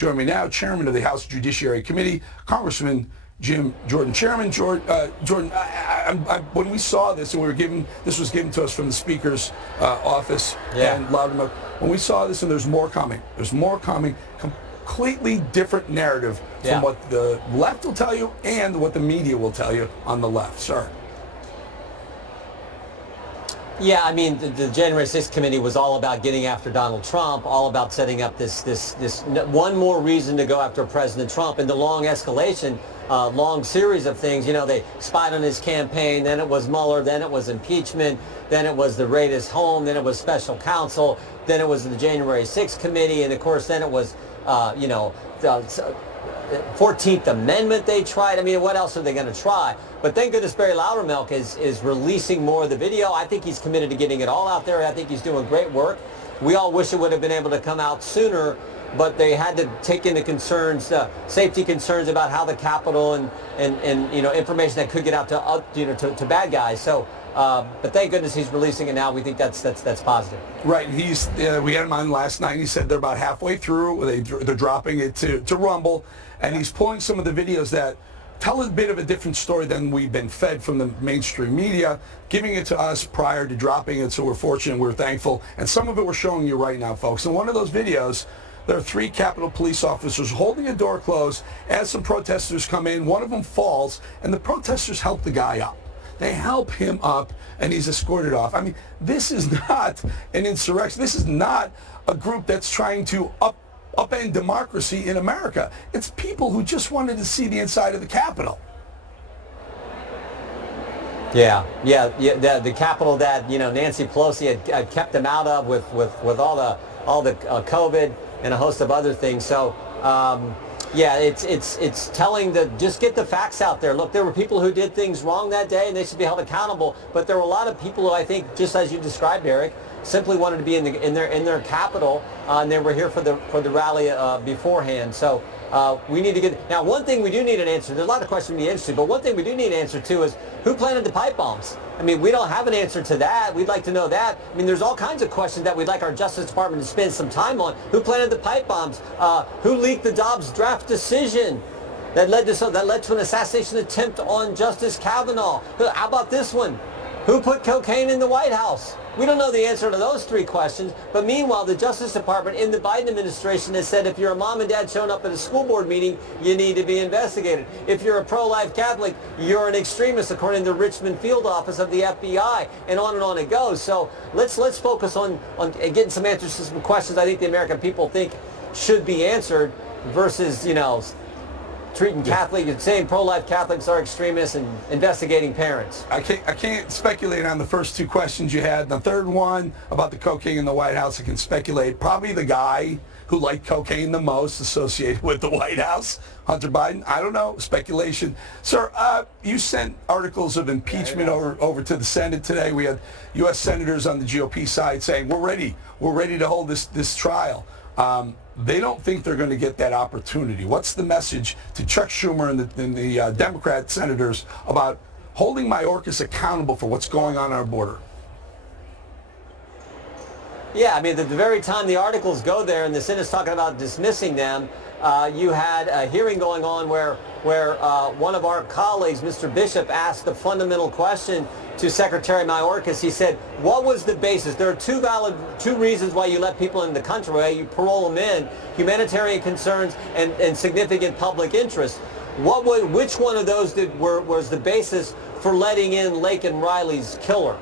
Join me now, Chairman of the House Judiciary Committee, Congressman Jim Jordan. Chairman Jordan, when we saw this, and this was given to us from the Speaker's office and Loudermilk, when we saw this, and there's more coming, completely different narrative from what the left will tell you and what the media will tell you on the left, sir. Yeah, I mean, the January 6th committee was all about getting after Donald Trump, all about setting up this one more reason to go after President Trump, and the long escalation, long series of things. You know, they spied on his campaign, then it was Mueller, then it was impeachment, then it was the raid his home, then it was special counsel, then it was the January 6th committee, and of course then it was, the 14th Amendment they tried. I mean, what else are they going to try? But thank goodness Barry Loudermilk is releasing more of the video. I think he's committed to getting it all out there. I think he's doing great work. We all wish it would have been able to come out sooner, but they had to take into concerns, safety concerns about how the Capitol and information that could get out to bad guys. So, but thank goodness he's releasing it now. We think that's positive. Right. We had him on last night. He said they're about halfway through. They're dropping it to Rumble, and he's pulling some of the videos that tell a bit of a different story than we've been fed from the mainstream media, giving it to us prior to dropping it. So we're fortunate, we're thankful, and some of it we're showing you right now, folks. In one of those videos, there are 3 Capitol Police officers holding a door closed as some protesters come in. One of them falls, and the protesters help the guy up. They help him up, and he's escorted off. I mean, this is not an insurrection. This is not a group that's trying to upend democracy in America. It's people who just wanted to see the inside of the Capitol. Yeah. The Capitol that Nancy Pelosi had kept them out of with all the COVID and a host of other things. So. Yeah, it's telling just get the facts out there. Look, there were people who did things wrong that day, and they should be held accountable. But there were a lot of people who I think, just as you described, Eric, simply wanted to be in their capital, and they were here for the rally beforehand. So we need to get now. One thing we do need an answer. There's a lot of questions we need an answer to, but one thing we do need an answer to is who planted the pipe bombs. I mean, we don't have an answer to that. We'd like to know that. I mean, there's all kinds of questions that we'd like our Justice Department to spend some time on. Who planted the pipe bombs? Who leaked the Dobbs draft decision that led to an assassination attempt on Justice Kavanaugh? How about this one? Who put cocaine in the White House? We don't know the answer to those 3 questions, but meanwhile, the Justice Department in the Biden administration has said if you're a mom and dad showing up at a school board meeting, you need to be investigated. If you're a pro-life Catholic, you're an extremist, according to the Richmond field office of the FBI, and on it goes. So let's focus on getting some answers to some questions I think the American people think should be answered versus, treating Catholics and saying pro-life Catholics are extremists and investigating parents. I can't speculate on the first 2 questions you had. The third one about the cocaine in the White House, I can speculate. Probably the guy who liked cocaine the most associated with the White House, Hunter Biden. I don't know. Speculation. Sir, you sent articles of impeachment over to the Senate today. We had U.S. senators on the GOP side saying, we're ready to hold this trial. They don't think they're going to get that opportunity. What's the message to Chuck Schumer and the Democrat senators about holding Mayorkas accountable for what's going on our border? Yeah, I mean, the very time the articles go there and the Senate's talking about dismissing them, you had a hearing going on where one of our colleagues, Mr. Bishop, asked a fundamental question to Secretary Mayorkas. He said, what was the basis? There are two reasons why you let people in the country, why you parole them in: humanitarian concerns and significant public interest. Which one of those was the basis for letting in Lake and Riley's killer?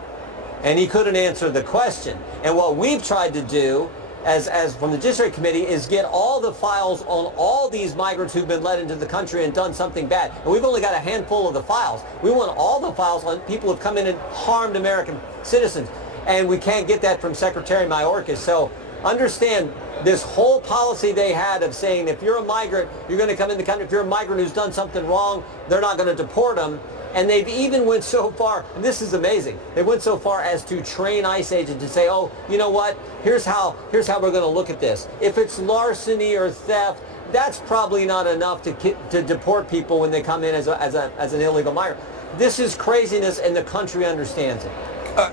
And he couldn't answer the question. And what we've tried to do as from the Judiciary Committee is get all the files on all these migrants who've been let into the country and done something bad. And we've only got a handful of the files. We want all the files on people who've come in and harmed American citizens. And we can't get that from Secretary Mayorkas. So understand this whole policy they had of saying if you're a migrant, you're going to come in the country. If you're a migrant who's done something wrong, they're not going to deport them. And they've even went so far, and this is amazing, they went so far as to train ICE agents to say, oh, you know what, here's how we're going to look at this. If it's larceny or theft, that's probably not enough to deport people when they come in as an illegal migrant. This is craziness, and the country understands it.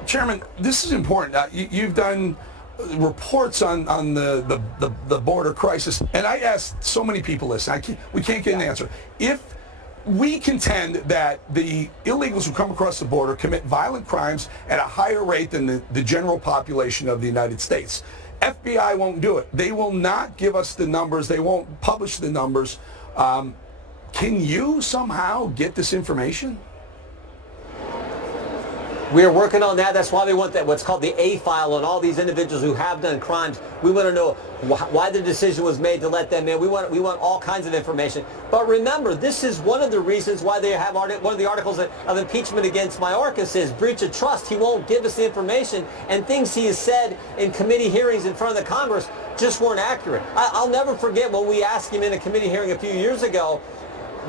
Chairman, this is important. You've done reports on the border crisis, and I asked so many people this, we can't get an answer. If we contend that the illegals who come across the border commit violent crimes at a higher rate than the general population of the United States, FBI won't do it. They will not give us the numbers. They won't publish the numbers. Can you somehow get this information? We are working on that. That's why we want that, what's called the A file on all these individuals who have done crimes. We want to know why the decision was made to let them in. We want all kinds of information. But remember, this is one of the reasons why they have one of the articles of impeachment against Mayorkas is breach of trust. He won't give us the information, and things he has said in committee hearings in front of the Congress just weren't accurate. I'll never forget when we asked him in a committee hearing a few years ago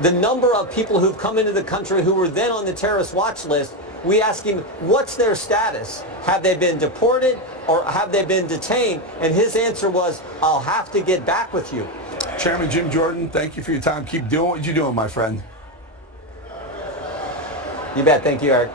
the number of people who've come into the country who were then on the terrorist watch list. We asked him, what's their status? Have they been deported or have they been detained? And his answer was, I'll have to get back with you. Chairman Jim Jordan, thank you for your time. Keep doing what you're doing, my friend. You bet. Thank you, Eric.